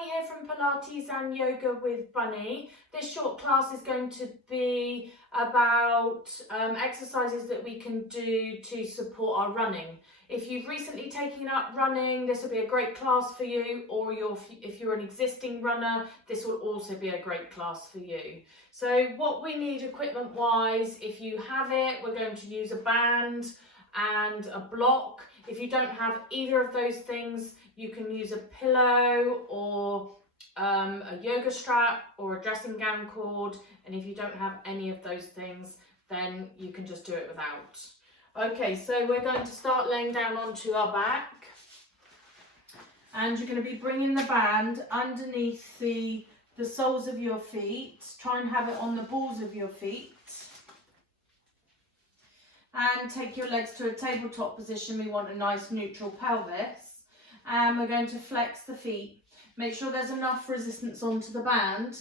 Bunny here from Pilates and Yoga with Bunny. This short class is going to be about exercises that we can do to support our running. If you've recently taken up running, this will be a great class for you, or if you're an existing runner, this will also be a great class for you. So what we need equipment wise, if you have it, we're going to use a band and a block. If you don't have either of those things, you can use a pillow or a yoga strap or a dressing gown cord. And if you don't have any of those things, then you can just do it without. Okay, so we're going to start laying down onto our back. And you're going to be bringing the band underneath the soles of your feet. Try and have it on the balls of your feet. And take your legs to a tabletop position. We want a nice neutral pelvis. And we're going to flex the feet. Make sure there's enough resistance onto the band.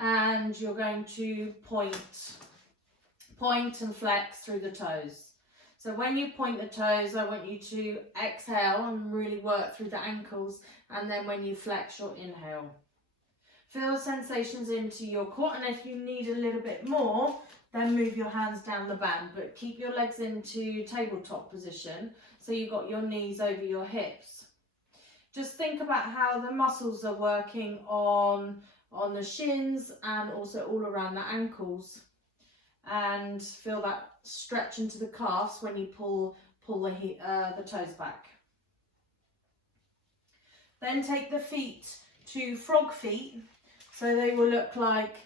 And you're going to point and flex through the toes. So when you point the toes, I want you to exhale and really work through the ankles. And then when you flex, you'll inhale. Feel sensations into your core. And if you need a little bit more, then move your hands down the band, but keep your legs into tabletop position so you've got your knees over your hips. Just think about how the muscles are working on the shins and also all around the ankles. And feel that stretch into the calves when you pull the toes back. Then take the feet to frog feet, so they will look like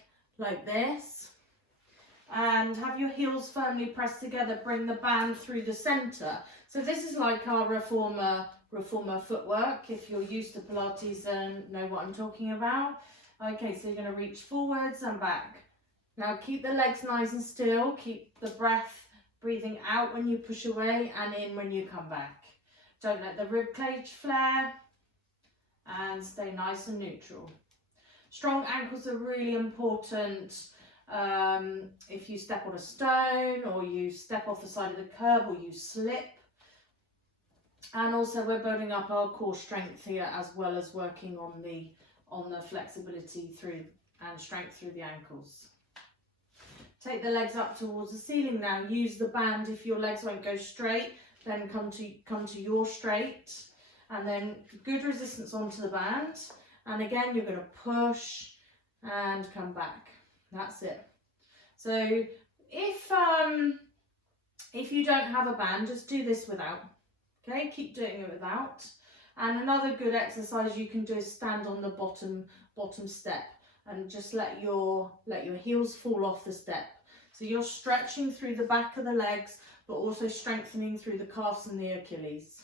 this. And have your heels firmly pressed together. Bring the band through the centre. So this is like our reformer footwork. If you're used to Pilates and know what I'm talking about. Okay, so you're going to reach forwards and back. Now keep the legs nice and still. Keep the breath breathing out when you push away and in when you come back. Don't let the rib cage flare. And stay nice and neutral. Strong ankles are really important. If you step on a stone or you step off the side of the curb or you slip. And also we're building up our core strength here as well as working on the flexibility through and strength through the ankles. Take the legs up towards the ceiling now. Use the band if your legs won't go straight, then come to your straight. And then good resistance onto the band. And again, you're going to push and come back. That's it. So if you don't have a band, just do this without. Okay, keep doing it without. And another good exercise you can do is stand on the bottom step and just let your heels fall off the step. So you're stretching through the back of the legs, but also strengthening through the calves and the Achilles.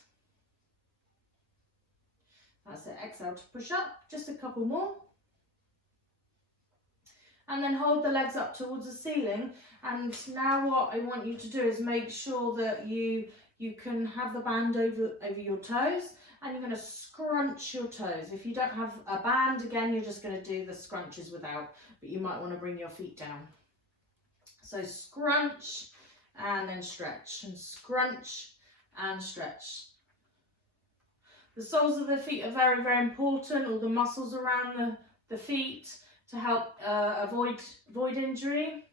That's it. Exhale to push up. Just a couple more. And then hold the legs up towards the ceiling. And now what I want you to do is make sure that you can have the band over your toes, and you're going to scrunch your toes. If you don't have a band, again, you're just going to do the scrunches without, but you might want to bring your feet down. So scrunch and then stretch, and scrunch and stretch. The soles of the feet are very, very important, all the muscles around the feet, to help avoid injury,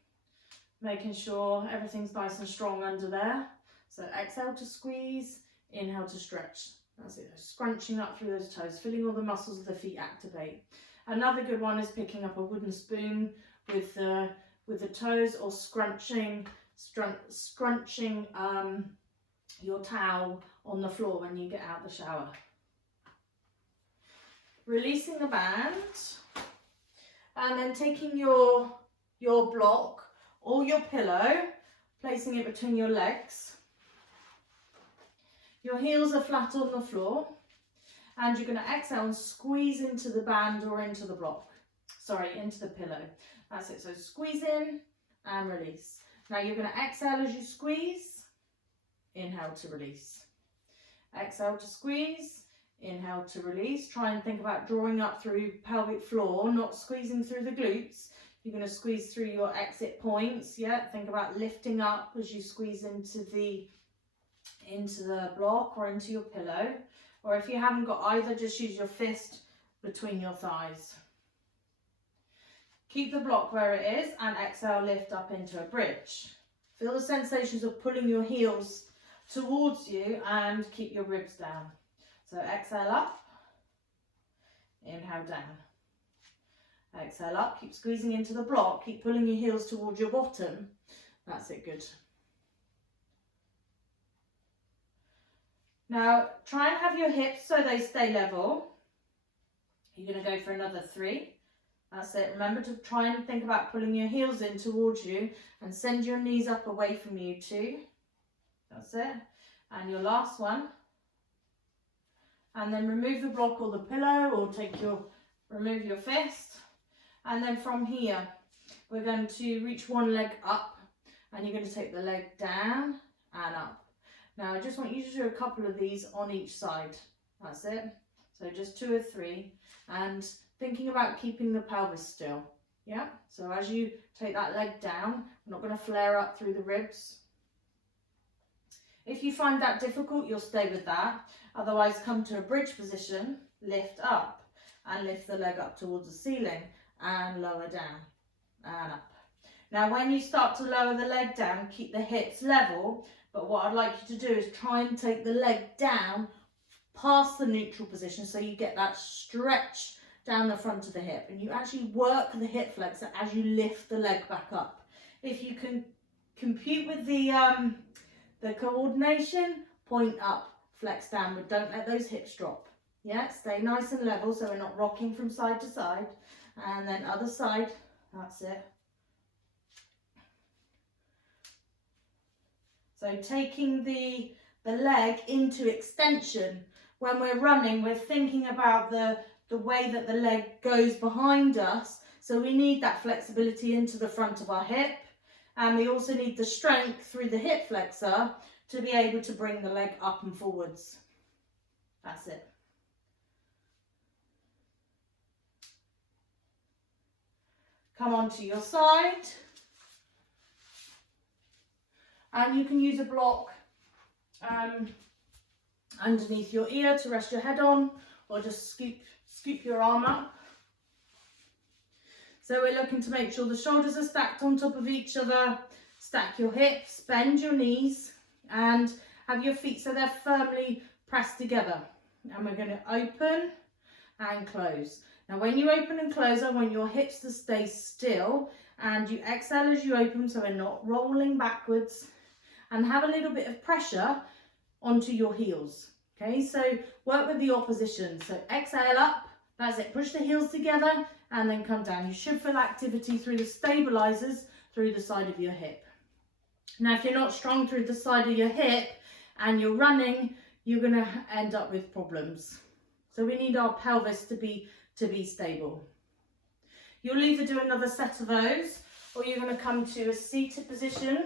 making sure everything's nice and strong under there. So exhale to squeeze, inhale to stretch. That's it, scrunching up through those toes, feeling all the muscles of the feet activate. Another good one is picking up a wooden spoon with the toes, or scrunching your towel on the floor when you get out the shower. Releasing the band. And then taking your block or your pillow, placing it between your legs. Your heels are flat on the floor. And you're going to exhale and squeeze into the band or into the block. Sorry, into the pillow. That's it. So squeeze in and release. Now you're going to exhale as you squeeze. Inhale to release. Exhale to squeeze. Inhale to release. Try and think about drawing up through pelvic floor, not squeezing through the glutes. You're going to squeeze through your exit points. Yeah, think about lifting up as you squeeze into the block or into your pillow. Or if you haven't got either, just use your fist between your thighs. Keep the block where it is and exhale, lift up into a bridge. Feel the sensations of pulling your heels towards you and keep your ribs down. So exhale up, inhale down. Exhale up, keep squeezing into the block, keep pulling your heels towards your bottom. That's it, good. Now try and have your hips so they stay level. You're going to go for another 3. That's it. Remember to try and think about pulling your heels in towards you and send your knees up away from you 2. That's it. And your last one. And then remove the block or the pillow, or remove your fist. And then from here, we're going to reach one leg up and you're going to take the leg down and up. Now I just want you to do a couple of these on each side. That's it. So just 2 or 3, and thinking about keeping the pelvis still. Yeah. So as you take that leg down, I'm not going to flare up through the ribs. If you find that difficult, you'll stay with that. Otherwise, come to a bridge position, lift up and lift the leg up towards the ceiling and lower down and up. Now when you start to lower the leg down, keep the hips level, but what I'd like you to do is try and take the leg down past the neutral position so you get that stretch down the front of the hip, and you actually work the hip flexor as you lift the leg back up. If you can compute with the coordination, point up, flex downward, don't let those hips drop. Yeah, stay nice and level so we're not rocking from side to side. And then other side, that's it. So taking the leg into extension. When we're running, we're thinking about the way that the leg goes behind us. So we need that flexibility into the front of our hip. And we also need the strength through the hip flexor to be able to bring the leg up and forwards. That's it. Come onto your side. And you can use a block underneath your ear to rest your head on, or just scoop your arm up. So we're looking to make sure the shoulders are stacked on top of each other. Stack your hips, bend your knees, and have your feet so they're firmly pressed together. And we're going to open and close. Now when you open and close, I want your hips to stay still, and you exhale as you open so we're not rolling backwards, and have a little bit of pressure onto your heels. Okay, so work with the opposition. So exhale up, that's it, push the heels together and then come down. You should feel activity through the stabilizers through the side of your hip. Now if you're not strong through the side of your hip and you're running, you're going to end up with problems. So we need our pelvis to be stable. You'll either do another set of those, or you're going to come to a seated position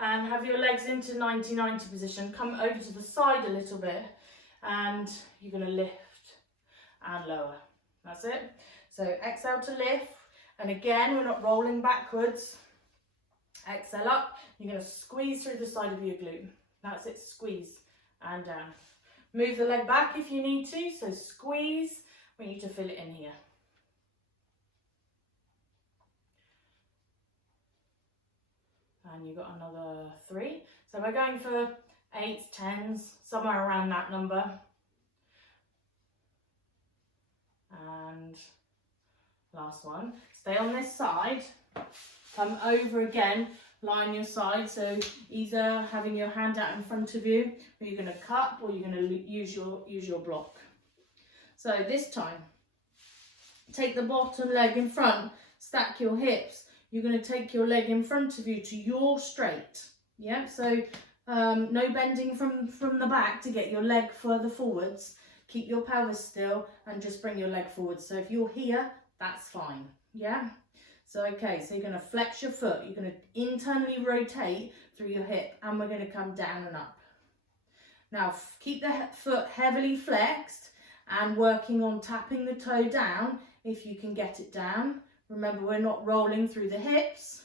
and have your legs into 90-90 position. Come over to the side a little bit and you're going to lift and lower. That's it. So exhale to lift, and again we're not rolling backwards. Exhale up, you're going to squeeze through the side of your glute. That's it, squeeze and down. Move the leg back if you need to, so squeeze. I want you to feel it in here. And you've got another 3. So we're going for 8s, 10s, somewhere around that number. And last one. Stay on this side. Come over again. Lie on your side. So either having your hand out in front of you, or you're going to cup, or you're going to use your block. So this time, take the bottom leg in front. Stack your hips. You're going to take your leg in front of you to your straight. Yeah, so no bending from the back to get your leg further forwards. Keep your pelvis still and just bring your leg forwards. So if you're here, that's fine. Yeah. So okay, so you're going to flex your foot. You're going to internally rotate through your hip, and we're going to come down and up. Now keep the foot heavily flexed and working on tapping the toe down if you can get it down. Remember, we're not rolling through the hips.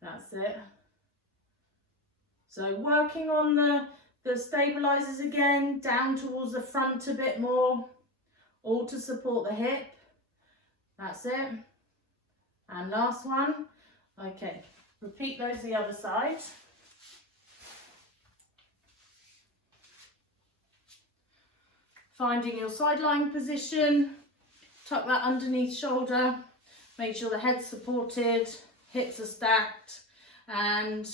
That's it. So working on the stabilizers again, down towards the front a bit more, all to support the hip. That's it. And last one. Okay, repeat those the other side. Finding your side lying position, tuck that underneath shoulder, make sure the head's supported, hips are stacked, and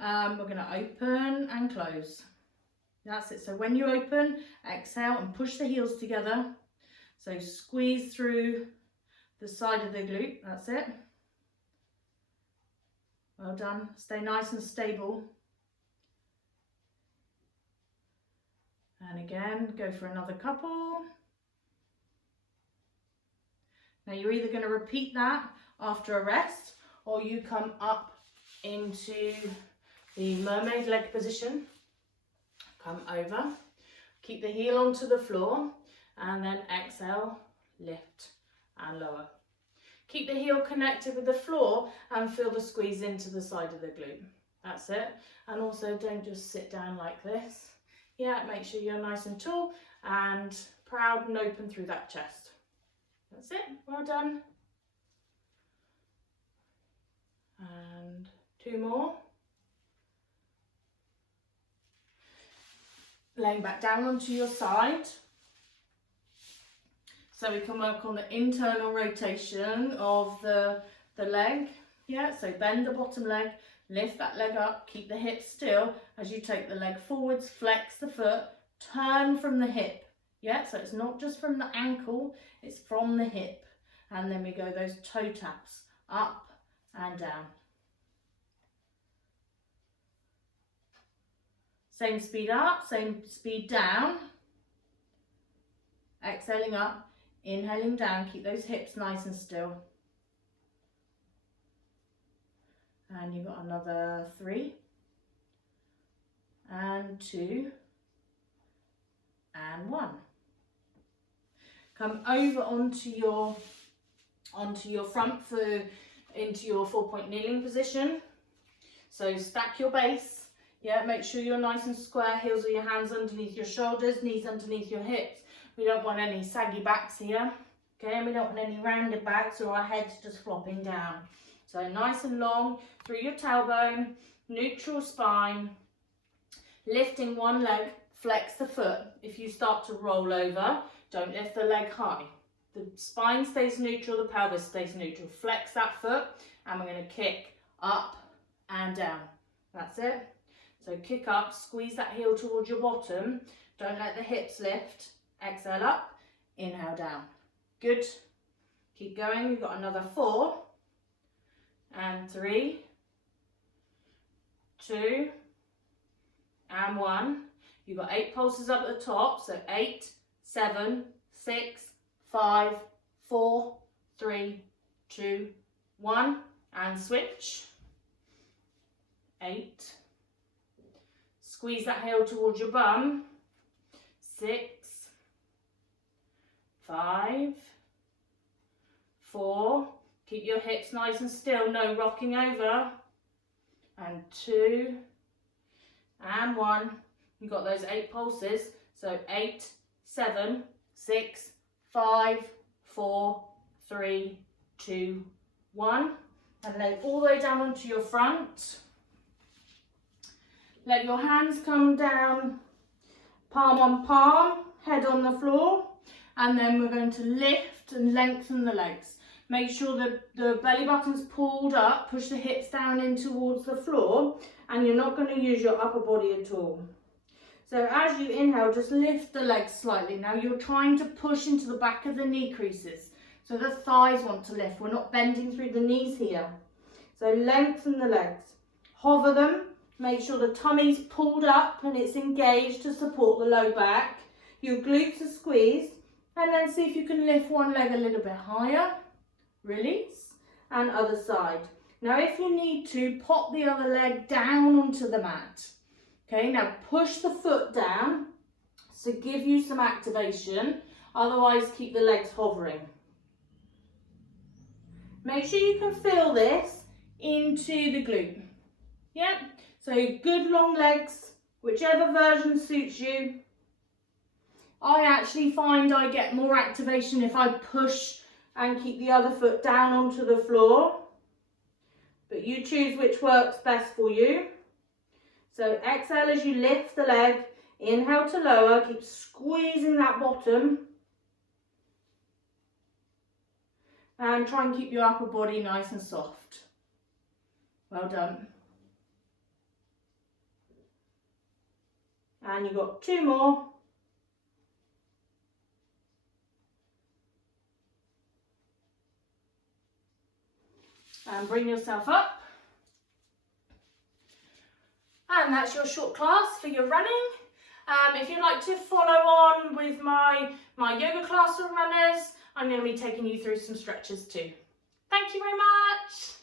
we're going to open and close. That's it. So when you open, exhale and push the heels together. So squeeze through the side of the glute. That's it. Well done. Stay nice and stable. And again, go for another couple. Now you're either going to repeat that after a rest, or you come up into the mermaid leg position. Come over, keep the heel onto the floor, and then exhale, lift and lower. Keep the heel connected with the floor and feel the squeeze into the side of the glute. That's it. And also don't just sit down like this. Yeah, make sure you're nice and tall and proud and open through that chest. That's it. Well done. And two more. Laying back down onto your side. So we can work on the internal rotation of the leg. Yeah, so bend the bottom leg, lift that leg up, keep the hips still as you take the leg forwards, flex the foot, turn from the hip. Yeah, so it's not just from the ankle, it's from the hip. And then we go those toe taps, up and down. Same speed up, same speed down. Exhaling up, inhaling down, keep those hips nice and still. And you've got another 3, and 2, and 1. Come over onto your front foot into your 4-point kneeling position. So stack your base. Yeah, make sure you're nice and square. Heels of your hands underneath your shoulders, knees underneath your hips. We don't want any saggy backs here. Okay, and we don't want any rounded backs or our heads just flopping down. So nice and long through your tailbone, neutral spine, lifting one leg, flex the foot. If you start to roll over, don't lift the leg high. The spine stays neutral, the pelvis stays neutral. Flex that foot and we're going to kick up and down. That's it. So kick up, squeeze that heel towards your bottom. Don't let the hips lift. Exhale up, inhale down. Good. Keep going. We've got another 4. And 3, 2, and 1. You've got 8 pulses up at the top. So 8, 7, 6, 5, 4, 3, 2, 1. And switch. 8. Squeeze that heel towards your bum. 6, 5, 4. Keep your hips nice and still, no rocking over. And 2, and 1. You've got those 8 pulses. So 8, 7, 6, 5, 4, 3, 2, 1. And lay all the way down onto your front. Let your hands come down, palm on palm, head on the floor. And then we're going to lift and lengthen the legs. Make sure that the belly button's pulled up, push the hips down in towards the floor, and you're not going to use your upper body at all. So as you inhale, just lift the legs slightly. Now you're trying to push into the back of the knee creases. So the thighs want to lift. We're not bending through the knees here. So lengthen the legs. Hover them. Make sure the tummy's pulled up and it's engaged to support the low back. Your glutes are squeezed. And then see if you can lift one leg a little bit higher. Release. And other side. Now if you need to, pop the other leg down onto the mat. Okay, now push the foot down to give you some activation. Otherwise, keep the legs hovering. Make sure you can feel this into the glute. Yep, so good long legs, whichever version suits you. I actually find I get more activation if I push and keep the other foot down onto the floor. But you choose which works best for you. So exhale as you lift the leg. Inhale to lower. Keep squeezing that bottom. And try and keep your upper body nice and soft. Well done. And you've got 2 more. And bring yourself up. And that's your short class for your running. If you'd like to follow on with my yoga class for runners, I'm going to be taking you through some stretches too. Thank you very much.